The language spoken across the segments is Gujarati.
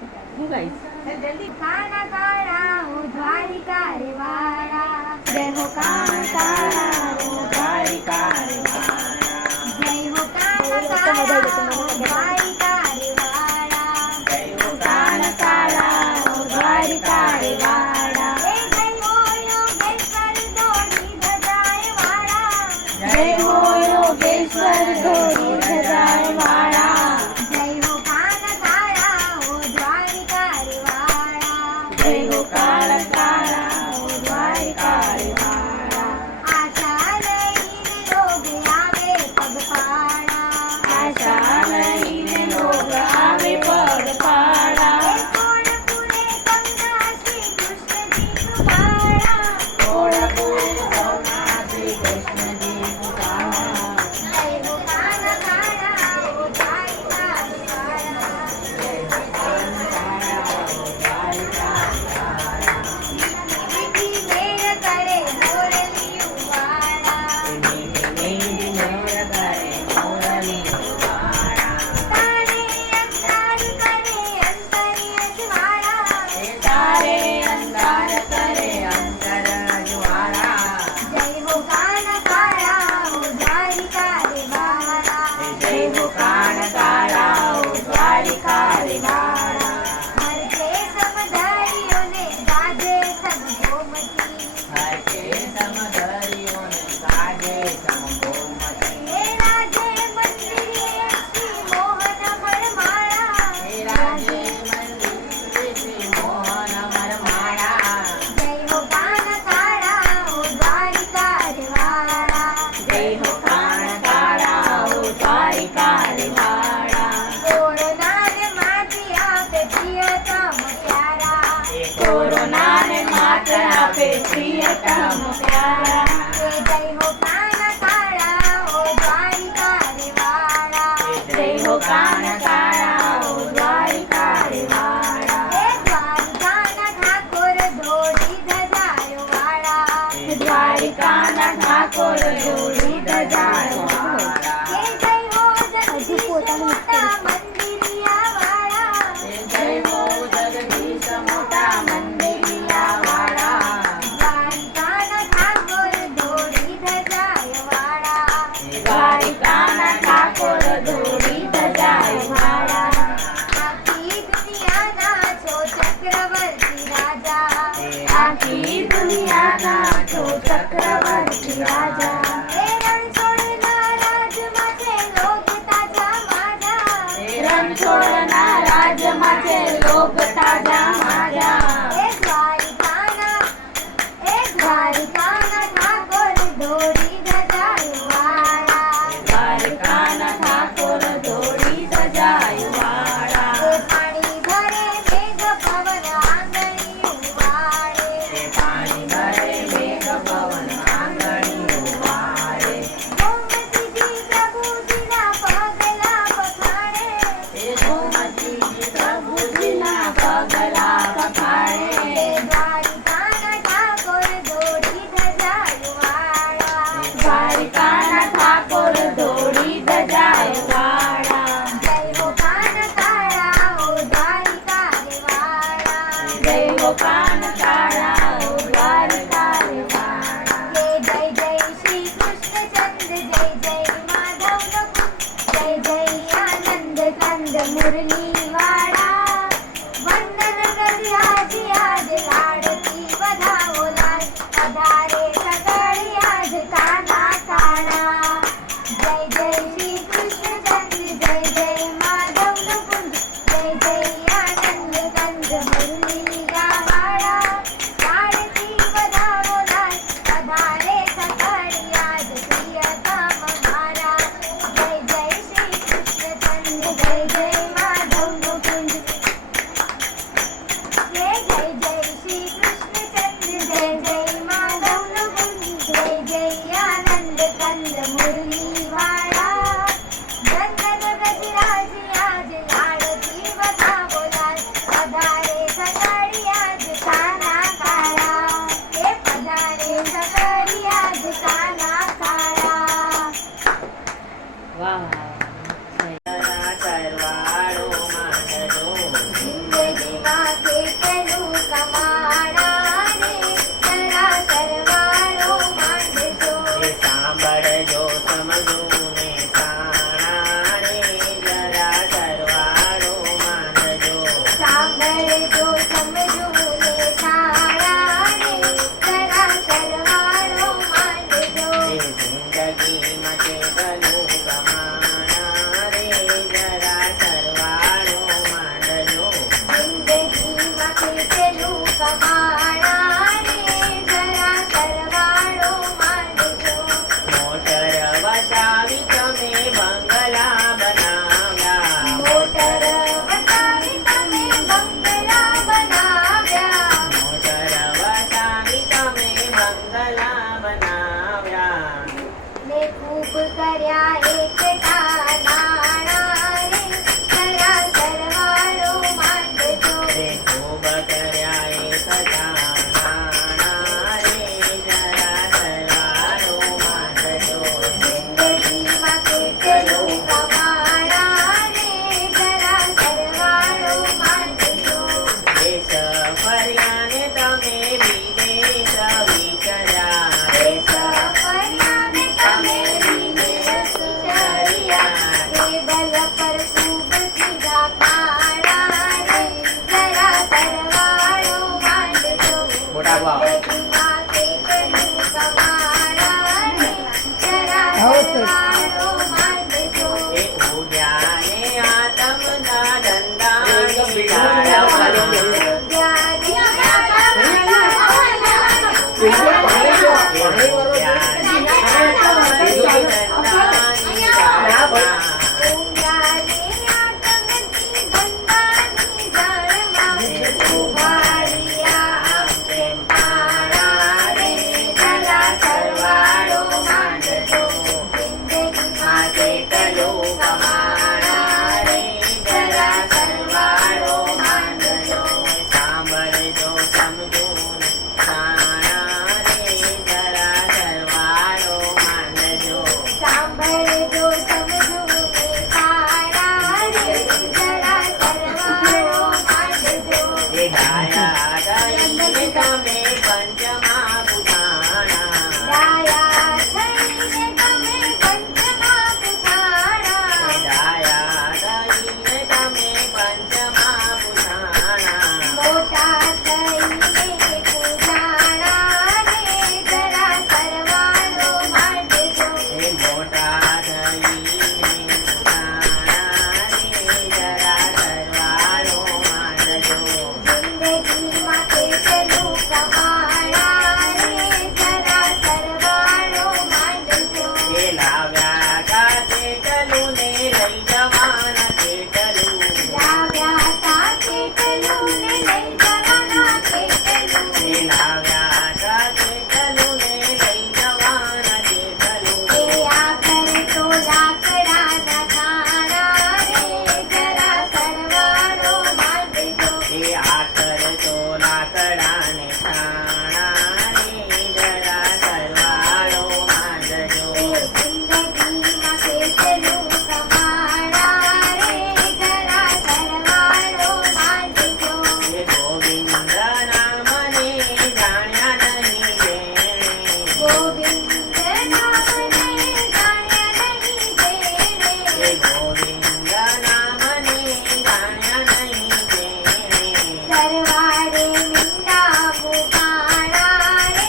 હું ગાઈશ જલ્દી કાના કાળા ઓ દ્વારિકા રે વાળા જય હો કાના કાળા ઓ દ્વારિકા રે વાળા જય હો કાના કાળા ઓ દ્વારિકા રે વાળા જય હો કાના કાળા ઓ દ્વારિકા રે વાળા જય હો યોગેશ્વર દોડી ધજાય વાળા જય હો યોગેશ્વર દોડી ધજાય વાળા જય હો કાના કાળા ઓ દ્વારિકા રે વાળા જય હો કાળા કાળા ઓ દ્વારિકા રે વાળા આશા લઈને લોગ આવે પગપાળા આશા લઈને લોગ આવે પગપાળા કોળપુરે સંગા શ્રી કૃષ્ણજી કૃપાળા કોળપુરે સંગા શ્રી કૃષ્ણજી કૃપાળા જય હો કાના કાળા ઓ દ્વારિકા રે વાળા જય હો કાના કાળા ઓ દ્વારિકા મીઠી મેર કરે મોરલી ઉવાળા મીઠી મેર કરે મોરલી ઉવાળા તારે અંધાર કરે અંતર અજવાળા તારે અંધાર કરે અંતર અજવાળા જય હો કાના કાળા ઓ દ્વારિકા રે વાળા જય હો કાના કાળા ઓ દ્વારિકા રે વાળા હર કે સમધારીઓને ગાજે સબ ગોમતી હર કે સમધારીઓને ગાજે સબ ગોમતી હે રાજે મંદિરે શ્રી મોહન મરમાળા હે રાજે મંદિરે શ્રી મોહન મરમાળા જય હો કાના કાળા ઓ દ્વારિકા રે વાળા જય હો કાના કાળા ઓ દ્વારિકા રે વાળા કોરોનાને માથી આપે પ્રિયતમ પ્યારા કોરોનાને માથે આપે પ્રિયતમ પ્યારા જય હો કાના કાળા ઓ દ્વારિકા રે વાળા જય હો કાના કાળા ઓ દ્વારિકા રે વાળા હે દ્વારિકાના ઠાકોર દોડી ધજાયો વાળા દ્વારિકાના ઠાકોર દોડી ધજાયો વાળા હે જય હો જગદીશ મોટા મંદિરિયા વાળા જય હો જગદીશ મોટા મંદિરિયા વાળા દ્વારિકાના ઠાકોર દોડી ધજાયો વાળા દ્વારિકાના ઠાકોર દોડી ધજાયો વાળા આખી દુનિયાના છો ચક્રવર્તી રાજા આખી દુનિયાના છો ચક્રવર્તી રાજા હે રણછોડના રાજમાં છે લોક તાજા માજા હે રણછોડના રાજમાં છે લોક તાજા માજા હે દ્વારિકાના ઠાકોર દોડી ધજાયો વાળા દ્વારિકાના ઠાકોર દોડી ધજાયો વાળા હે પાણી ભરે મેઘ પવન આંગણી ઉવાળે હે પાણી ભરે મેઘ પવન આંગણી ઉવાળે ગોમતીજી પ્રભુજીના પગલા પખાડે હે ગોમતીજી પ્રભુજીના પગલા પખાડે હે દ્વારિકાના ઠાકોર દોડી ધજાયો વાળા દ્વારિકાના ઠાકોર દોડી ધજાયો વાળા જય હો કાના કાળા ઓ દ્વારિકા રે વાળા જય હો કાના કાળા ઓ દ્વારિકા રે વાળા જય જય શ્રી કૃષ્ણચંદ્ર જય જય માધવ જય જય આનંદ કંદ મુરલી વાળા વંદન કર્યાજી આજ લાડકી વધાવો લાલ પધારે સગળી આજ કાના કાળા જય જય શ્રી કૃષ્ણચંદ્ર જય જય માધવ કુંજ જય જય આનંદ કંદ મુરલી વાળા લાડકી વધાવો લાલ પધારે સગળી આજ પ્રિયતમ મારા જય જય શ્રી કૃષ્ણચંદ્ર જય જય માધવ કુંજ જય જય શ્રી જિંદગીમાં કેટલું કમાણા રે જરા સરવાળો માંડજો. એ સાંભળજો સમજો ને સાણા રે જરા સરવાળો માંડજો. સાંભળજો સમજો ને સારા રે જરા સરવાળો માંડજો. એ જિંદગીમાં કેટલું કમાણા રે જરા સરવાળો માંડજો. જિંદગીમાં કેટલું કમાણા રે જરા સરવાળો માંડજો. મોટર વસાવી તમે બંગલા બનાવ્યા. મોટર વસાવી તમે બંગલા બનાવ્યા. મોટર વસાવી તમે બંગલા બનાવ્યા. ને ખૂબ કર્યા એકઠા નાણા રે જરા સરવાળો માંડજો. તે ખૂબ કર્યા એકઠા નાણા રે જરા સરવાળો માંડજો. જિંદગીમાં કેટલું કમાણા રે જરા સરવાળો માંડજો. દેશ ફર્યાને તમે વિદેશ વિચર્યા. દેશ ફર્યાને તમે વિદેશ વિચર્યા. ટેબલ પર ખૂબ કીધા ખાણા રે જરા સરવાળો માંડજો. મોટા ભાવ. જિંદગીમાં કેટલું કમાણા રે જરા સરવાળો માંડજો. એ ઉગ્યાને આતમના ધંધાની જાળવવા. સાંભળજો સમજો ને સાણા રે જરા સરવાળો માંડજો. સાંભળજો સમજો ને સારા રે જરા સરવાળો માંડજો. એ ગાયા ગાઈને તમે પંચમા પુરાણા. ડાયા થઈને તમે પંચમા પુરાણા. ગાયા ગાઈને તમે પંચમા પુરાણા. મોટા થઈને પૂજાણા રે જરા સરવાળો માંડજો. એ મોટા થઈને પુરાણા રે જરા સરવાળો માંડજો. જિંદગીમાં કેટલું કમાણા રે જરા સરવાળો માંડજો. એ લાવ્યા કા કેટલું ને લઈ જવાના કેટલું. લાવ્યા તા કેટલું ને લઈ જવાના કેટલું. એ લાવ્યા કા કેટલું ને લઈ જવાના કેટલું. એ આખર તો લાકડાના કાણા રે જરા સરવાળો માંડજો. એ આખર તો લાકડાને છાણા રે જરા સરવાળો માંડજો. એ જિંદગીમાં કેટલું કમાણા રે જરા સરવાળો માંડજો. એ ગોવિંદ નામને જાણ્યા નહીં જેણે. ગોવિંદ નામને જાણ્યા નહીં જેણે. એ ગોવિંદ નામને જાણ્યા નહીં જેણે. સરવાળે મીંડા મુકાણા રે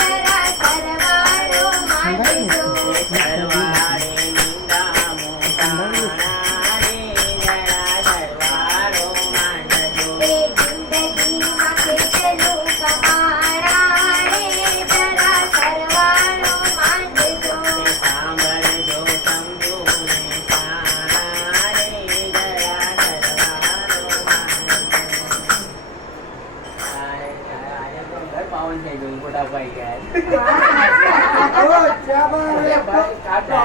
જરા સરવાળો માંડજો. એ સરવાળે નિંદા મુકાણા રે જરા સરવાળો માંડજો. એ જિંદગીમાં કેટલું કમાણા રે જરા સરવાળો માંડજો. એ સાંભળજો સમજો ને સાણા રે જરા સરવાળો માંડજો. આજે તો ઘર પાવન થઈ ગયું મોટા ભાઈ ગયા. ઓ ચાબા ભાઈ કાઢો